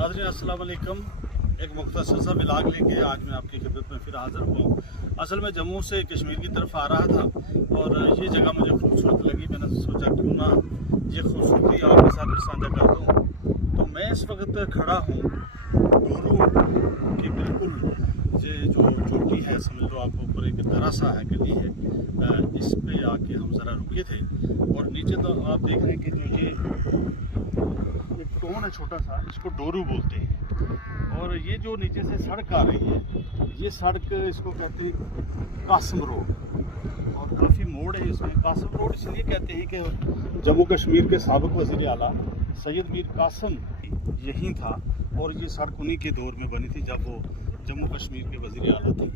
नाज़रीन अस्सलाम वालेकुम। एक मुख्तसर सा व्लॉग लेके आज मैं आपकी खिदमत में फिर हाज़िर हूँ। असल में जम्मू से कश्मीर की तरफ आ रहा था और ये जगह मुझे खूबसूरत लगी। मैंने सोचा क्यों ना ये खूबसूरती आपके साथ भी साझा कर दूँ। तो मैं इस वक्त खड़ा हूँ डोरू की बिल्कुल ये जो चोटी है, समझ लो आप, ऊपर एक दरा सा है, गली है, इस पे आके हम ज़रा रुके थे। और नीचे तो आप देख रहे हैं कि जो ये एक टोन है छोटा सा, इसको डोरू बोलते हैं। और ये जो नीचे से सड़क आ रही है, ये सड़क इसको कहते हैं कासम रोड, और काफ़ी मोड़ है इसमें। कासम रोड इसलिए कहते हैं कि जम्मू कश्मीर के साबिक वज़ीर आला सैयद मीर कासम यहीं था, और ये सड़क उन्हीं के दौर में बनी थी जब वो जम्मू कश्मीर के वज़ीर आला थे।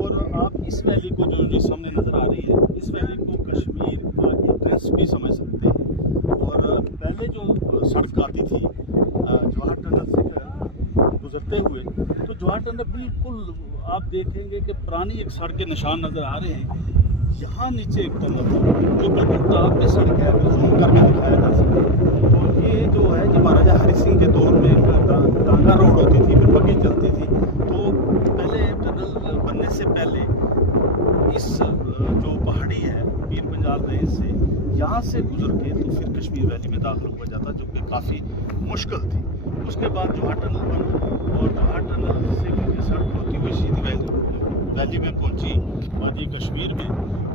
और आप इस वैली को जो सामने नज़र आ रही है, इस वैली को कश्मीर का एंट्रेंस भी समझ सकते हैं। और पहले जो सड़क आती थी जवाहर टनल से गुजरते हुए, तो जवाहर टनल बिल्कुल आप देखेंगे कि पुरानी एक सड़क के निशान नज़र आ रहे हैं। यहाँ नीचे एक टनल था जो बिल्कुल टॉप पे सड़क है, अगर जूम करके दिखाया जा सके तो ये जो है कि महाराजा हरि सिंह के दौर में डांगा रोड होती थी, फिर बग्गी चलती थी। तो पहले टनल बनने से पहले इस जो पहाड़ी है पीर पंजाल रेंज से, यहाँ से गुजर के तो फिर कश्मीर वैली में दाखिल हुआ जाता, जो कि काफ़ी मुश्किल थी। उसके बाद जवाहर टनल बना और जवाहर टनल से फिर सड़क होती हुई सीधी वैली में पहुंची, वादी कश्मीर में।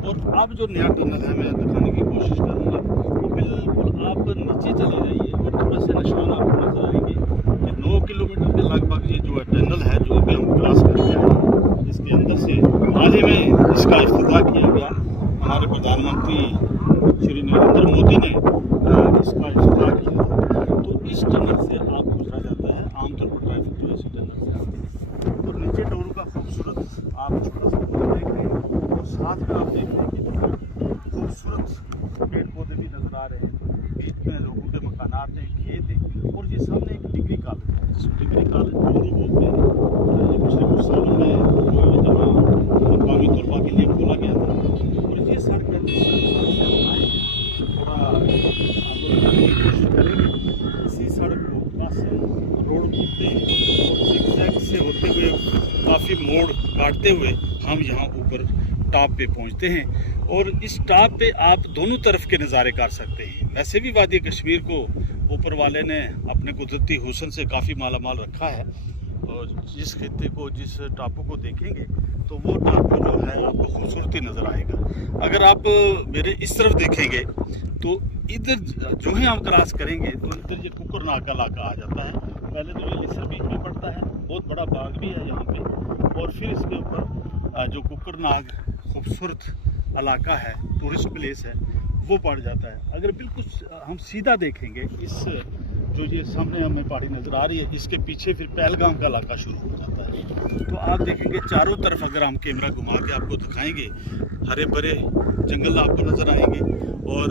और अब जो नया टनल है, मैं दिखाने की कोशिश करूँगा, वो बिल्कुल आप नीचे चले जाइए और थोड़ा सा निशान आपको नजर आएंगे कि 9 किलोमीटर के लगभग ये जो है टनल है, जो अभी हम क्रॉस करके आए हैं। इसके अंदर से हाल ही में इसका इफ्तिताह किया गया। हमारे प्रधानमंत्री श्री नरेंद्र मोदी ने इसका इफ्तिताह किया। तो इस टनल से आप गुजरा जाता है, आमतौर पर ट्रैफिक जो है इसी टनल से आती है। तो नीचे डोरू का खूबसूरत आप छोटा सा पौधा देख रहे हैं, और साथ में आप देख रहे हैं कि खूबसूरत पेड़ पौधे भी नज़र आ रहे हैं। बीच में लोगों के मकानात हैं, खेत हैं, और ये सामने एक डिग्री कॉलेज है जिसको डिग्री कॉलेज डोरू बोलते हैं। ये पिछले कुछ सालों में जहाँ मकामी तलबा के लिए खोला गया था। और ये सड़क है जिस सड़क से हम आए हैं, थोड़ा आगे जाने की कोशिश करेंगे। इसी सड़क को कासम रोड बोलते हैं, और जिगजैग से होते हुए काफ़ी मोड़ काटते हुए हम यहाँ ऊपर टॉप पे पहुँचते हैं। और इस टॉप पे आप दोनों तरफ के नज़ारे कर सकते हैं। वैसे भी वादी कश्मीर को ऊपर वाले ने अपने कुदरती हुस्न से काफ़ी मालामाल रखा है, और जिस खित्ते को, जिस टापू को देखेंगे तो वो टापू जो है आपको खूबसूरती नज़र आएगा। अगर आप मेरे इस तरफ देखेंगे तो इधर जो ही हम क्रॉस करेंगे तो इधर ये कुकरनाग का इलाका आ जाता है। पहले तो ये लिसर बीच में पड़ता है, बहुत बड़ा बाग भी है यहाँ पे, और फिर इसके ऊपर जो कुकरनाग खूबसूरत इलाका है, टूरिस्ट प्लेस है, वो पड़ जाता है। अगर बिल्कुल हम सीधा देखेंगे, इस जो ये सामने हमें पहाड़ी नज़र आ रही है, इसके पीछे फिर पहलगाम का इलाका शुरू हो जाता है। तो आप देखेंगे चारों तरफ, अगर हम कैमरा घुमा के आपको दिखाएंगे, हरे भरे जंगल आपको नज़र आएंगे और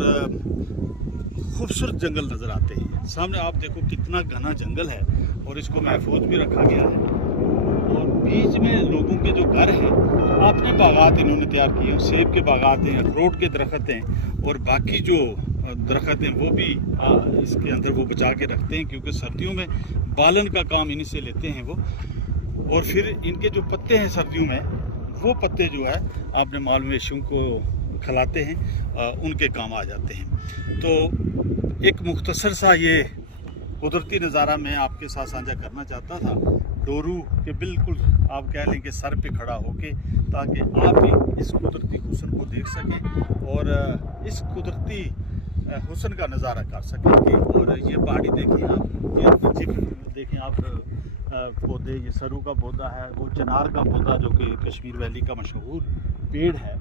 खूबसूरत जंगल नज़र आते हैं। सामने आप देखो कितना घना जंगल है, और इसको महफूज भी रखा गया है। और बीच में लोगों के जो घर हैं, अपने बागात इन्होंने तैयार किए हैं। सेब के बागात हैं, अखरोट के दरख्त हैं, और बाकी जो दरख्त हैं वो भी इसके अंदर वो बचा के रखते हैं, क्योंकि सर्दियों में बालन का काम इन्हीं से लेते हैं वो। और फिर इनके जो पत्ते हैं सर्दियों में, वो पत्ते जो है आपने माल मवेशियों को खिलाते हैं, उनके काम आ जाते हैं। तो एक मुख्तसर सा ये कुदरती नज़ारा मैं आपके साथ साझा करना चाहता था, डोरू के बिल्कुल आप कह लें कि सर पे खड़ा होके, ताकि आप भी इस कुदरती हुस्न को देख सकें और इस कुदरती हुस्न का नज़ारा कर सकेंगे। और ये पहाड़ी देखें आप, ये नीचे देखें आप पौधे, ये सरू का पौधा है, वो चिनार का पौधा जो कि कश्मीर वैली का मशहूर पेड़ है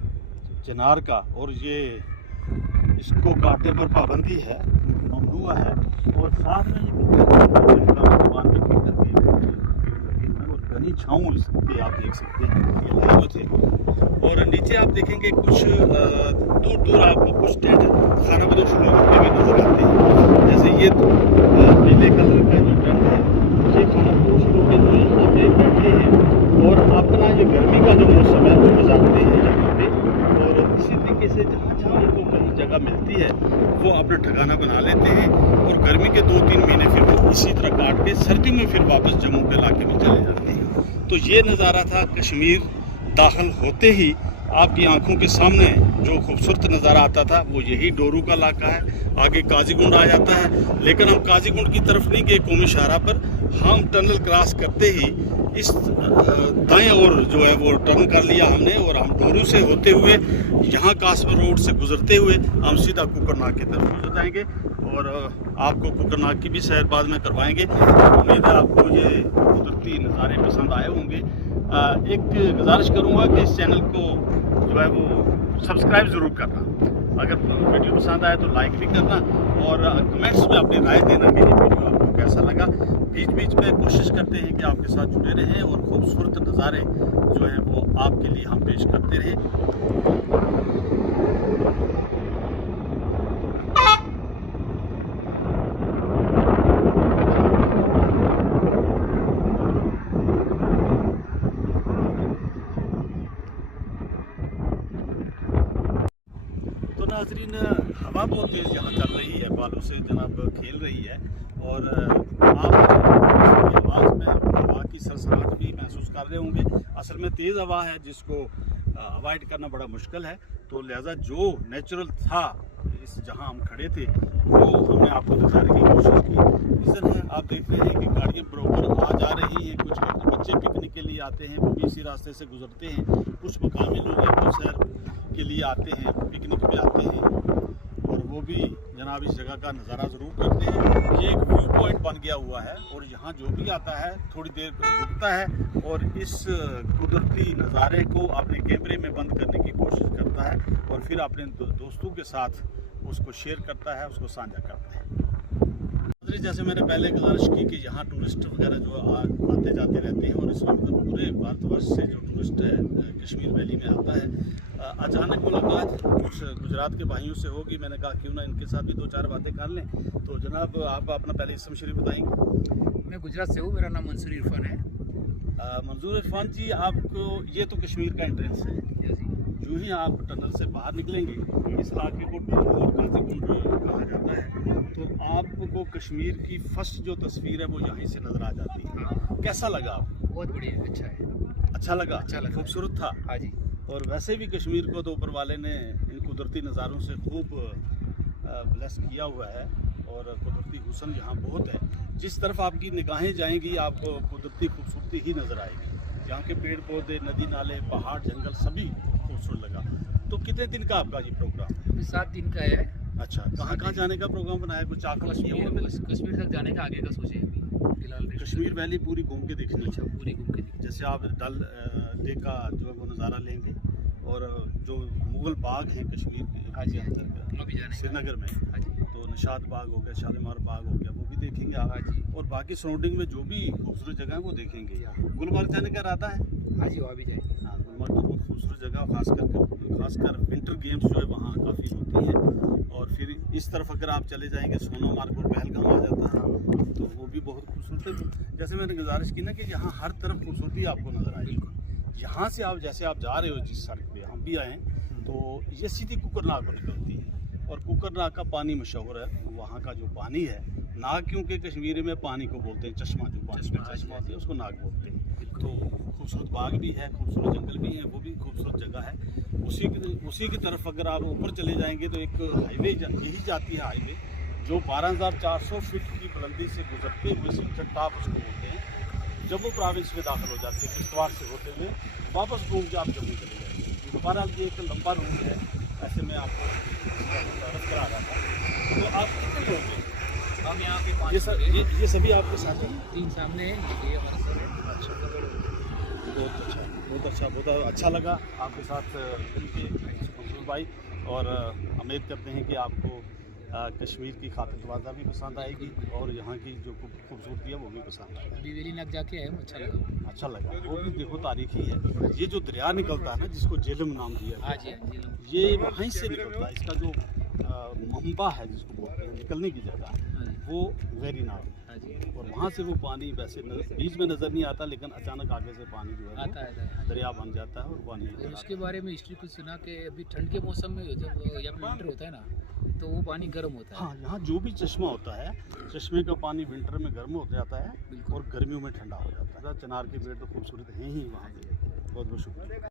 चिनार का, और ये इसको काटने पर पाबंदी है, ममनुआ है। और साथ में घनी छाँव इसके आप देख सकते हैं, ये लगे हुए थे। और नीचे आप देखेंगे कुछ दूर दूर आपको कुछ टेंट खाना बदोश लोगों के भी नजर आते हैं। जैसे ये पीले कलर का जो टेंट है, ये खाना बदोश लोग जो यहाँ पे बैठे हैं और अपना ये गर्मी का जो मौसम है वो गुजारते हैं यहाँ पे। और इसी तरीके से जहाँ जहाँ इनको कहीं जगह मिलती है वो अपना ठिकाना बना लेते हैं, और गर्मी के 2-3 महीने फिर वो इसी तरह काट काट के सर्दियों में फिर वापस जम्मू के इलाके में चले जाते हैं। तो ये नज़ारा था कश्मीर दाखिल होते ही आपकी आंखों के सामने जो खूबसूरत नज़ारा आता था वो यही डोरू का इलाका है। आगे काजीगुंड आ जाता है, लेकिन हम काजीगुंड की तरफ नहीं गए कौमी शाहरा पर। हम टनल क्रॉस करते ही इस दाएं ओर जो है वो टर्न कर लिया हमने, और हम डोरू से होते हुए यहाँ कासपुर रोड से गुजरते हुए हम सीधा कुकरनाग की तरफ गुजर जाएंगे, और आपको कुकरनाग की भी सैर बाद में करवाएंगे। उम्मीद है आपको ये कुदरती नज़ारे पसंद आए होंगे। एक गुजारिश करूँगा कि इस चैनल को जो है वो सब्सक्राइब ज़रूर करना, अगर वीडियो पसंद आए तो लाइक भी करना, और कमेंट्स में अपनी राय देना कि ये वीडियो आपको कैसा लगा। बीच बीच में कोशिश करते हैं कि आपके साथ जुड़े रहें और खूबसूरत नज़ारे जो हैं वो आपके लिए हम पेश करते रहें। नाज़रीन, हवा बहुत तेज़ यहाँ चल रही है, बालों से जनाब खेल रही है, और आप आवाज़ में हवा की सरसराहट भी महसूस कर रहे होंगे। असल में तेज़ हवा है जिसको अवॉइड करना बड़ा मुश्किल है, तो लिहाजा जो नेचुरल था इस जहाँ हम खड़े थे वो हमने आपको दिखाने की कोशिश की। रीज़न है, आप देख रहे हैं कि गाड़ियाँ बरोबर आ जा रही हैं, कुछ बच्चे पिकनिक के लिए आते हैं वो भी इसी रास्ते से गुजरते हैं, कुछ मकामी लोग हैं वो सैर के लिए आते हैं, पिकनिक पे आते हैं, और वो भी जनाब इस जगह का नज़ारा ज़रूर करते हैं। ये एक व्यू पॉइंट बन गया हुआ है, और यहाँ जो भी आता है थोड़ी देर रुकता है और इस कुदरती नज़ारे को अपने कैमरे में बंद करने की कोशिश करता है, और फिर अपने दोस्तों के साथ उसको शेयर करता है, उसको साझा करता है। जैसे मैंने पहले गुजारिश की कि यहाँ टूरिस्ट वगैरह जो आते जाते रहते हैं, और इस वक्त पूरे भारतवर्ष से जो टूरिस्ट है कश्मीर वैली में आता है। अचानक मुलाकात कुछ गुजरात के भाइयों से होगी, मैंने कहा क्यों ना इनके साथ भी दो चार बातें कर लें। तो जनाब आप अपना पहले इसम शरीफ बताएंगे। मैं गुजरात से हूँ, मेरा नाम मंसूर इरफान है। मंसूर इरफान जी, आपको ये तो कश्मीर का एंट्रेंस है, यूँ ही आप टनल से बाहर निकलेंगे, इस इलाके को डोरू और काजीगुंड कहा जाता है, तो आपको कश्मीर की फर्स्ट जो तस्वीर है वो यहीं से नज़र आ जाती है। हाँ। कैसा लगा आपको? बहुत बढ़िया, अच्छा है। अच्छा लगा, खूबसूरत था। हाँ जी। और वैसे भी कश्मीर को तो ऊपर वाले ने इन कुदरती नज़ारों से खूब ब्लेस किया हुआ है, और कुदरती हुस्न यहाँ बहुत है। जिस तरफ आपकी निगाहें जाएंगी आपको कुदरती खूबसूरती ही नज़र आएगी। यहाँ के पेड़ पौधे, नदी नाले, पहाड़, जंगल सभी खूबसूरत लगा। तो कितने दिन का आपका ये प्रोग्राम है? 7 दिन का है। अच्छा, कहाँ जाने का प्रोग्राम बनाया? कुछ आकर कश्मीर तक जाने का आगे का सोचे अभी फिलहाल। कश्मीर वैली पूरी घूम के देखनी है। पूरी घूम के जैसे आप डल लेक का जो है वो नज़ारा लेंगे, और जो मुगल बाग हैं कश्मीर के अंदर श्रीनगर में, तो निशात बाग हो गया, शालीमार बाग हो गया, वो भी देखेंगे आप, और बाकी सराउंडिंग में जो भी खूबसूरत जगह है वो देखेंगे। गुलमर्ग जाने का इरादा है? हाँ जी, वहाँ भी जाएंगे। हाँ, गुलमर्ग तो बहुत खूबसूरत जगह, खासकर विंटर गेम्स जो है वहाँ काफ़ी होती हैं। और फिर इस तरफ अगर आप चले जाएंगे सोनमर्ग और पहलगाम आ जाता है, तो वो भी बहुत खूबसूरत है। जैसे मैंने गुजारिश की ना कि यहाँ हर तरफ खूबसूरती आपको नज़र आएगी। यहाँ से आप जैसे आप जा रहे हो जिस सड़क पे हम भी आए, तो ये सीधी कुकरनाग को निकलती है, और कुकरनाग का पानी मशहूर है। वहाँ का जो पानी है, नाग क्योंकि कश्मीरी में पानी को बोलते हैं चश्मा, जो पानी में चश्मा होती है उसको नाग बोलते हैं। तो खूबसूरत बाग भी है, खूबसूरत जंगल भी है, वो भी खूबसूरत जगह है। उसी की तरफ अगर आप ऊपर चले जाएंगे तो एक हाईवे यही जाती है, हाईवे जो 12,400 फीट की बुलंदी से गुजरते हुए सिलचर टॉप उसको बोलते हैं, जम्मू प्रोविंस में दाखिल हो जाते हैं। किश्तवाड़ से होते हुए वापस घूम के आप जम्मू चले जाएंगे। दोबारा ये एक लंबा रूट है, ऐसे में आपको करा रहा था। तो आप कितने लोग हैं? हम यहाँ पे 5 ये सभी आपके साथ हैं? 3 सामने हैं, ये हमारा सर है। बहुत अच्छा लगा आपके साथ मिलके मंसूर भाई, और उम्मीद करते हैं कि आपको कश्मीर की खातिरतवाज़ा भी पसंद आएगी, और यहाँ की जो खूबसूरती है वो भी पसंद आएगी। अभी वेलीनाग जाके आए, अच्छा लगा। वो भी देखो तारीखी है। ये जो दरिया निकलता है ना, जिसको झेलम नाम दिया हाँ जी, ये वहीं से निकलता है। इसका जो मंबा है जिसको बोलते हैं निकलने की जगह, वो वेरी नाम, और वहाँ वहाँ से वो पानी वैसे बीच में नज़र नहीं आता, लेकिन अचानक आगे से पानी जो है आता वो है। दरिया बन जाता है और पानी और उसके बारे में हिस्ट्री कुछ सुना कि अभी ठंड के मौसम में जब यहाँ पे विंटर होता है ना, तो वो पानी गर्म होता है। हाँ, यहाँ जो भी चश्मा होता है, चश्मे का पानी विंटर में गर्म हो जाता है बिल्कुल। और गर्मियों में ठंडा हो जाता है। चिनार के पेड़ तो खूबसूरत हैं ही वहाँ पे। बहुत बहुत शुक्रिया।